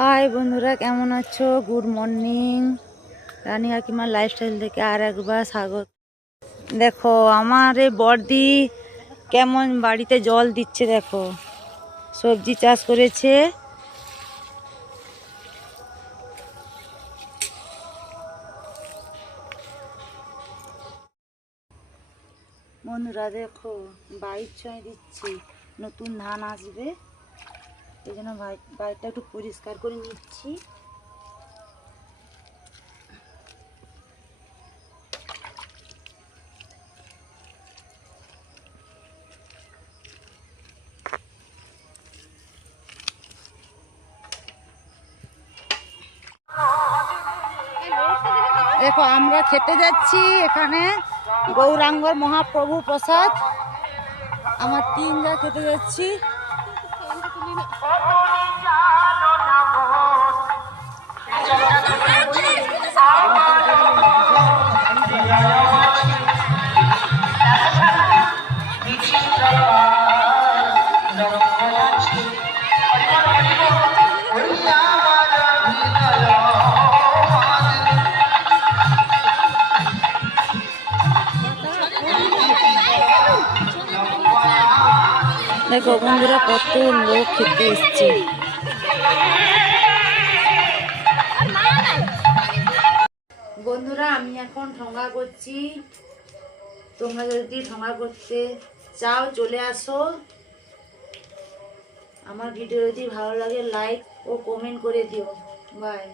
High বন্ধুরা, কেমন আছো? Good morning. রানী কাকিমার লাইফস্টাইল থেকে আর একবার স্বাগত। দেখো আমার এই বর্দি কেমন বাড়িতে জল দিচ্ছে। দেখো সবজি চাষ করেছে। বন্ধুরা দেখো বাইর ছয় দিচ্ছি, নতুন ধান আসবে এই জন্য বাড়িটা একটু পরিষ্কার করে নিচ্ছি। দেখো আমরা খেতে যাচ্ছি এখানে গৌরাঙ্গর মহাপ্রভু প্রসাদ। আমার 3 যা খেতে যাচ্ছি। দেখো বন্ধুরা কত লোক খেতে এসছে। বন্ধুরা আমি এখন ঠোঙা করছি, তোমরা যদি ঠোঙা করতে চাও চলে আসো। আমার ভিডিও যদি ভালো লাগে লাইক ও কমেন্ট করে দিও। বাই।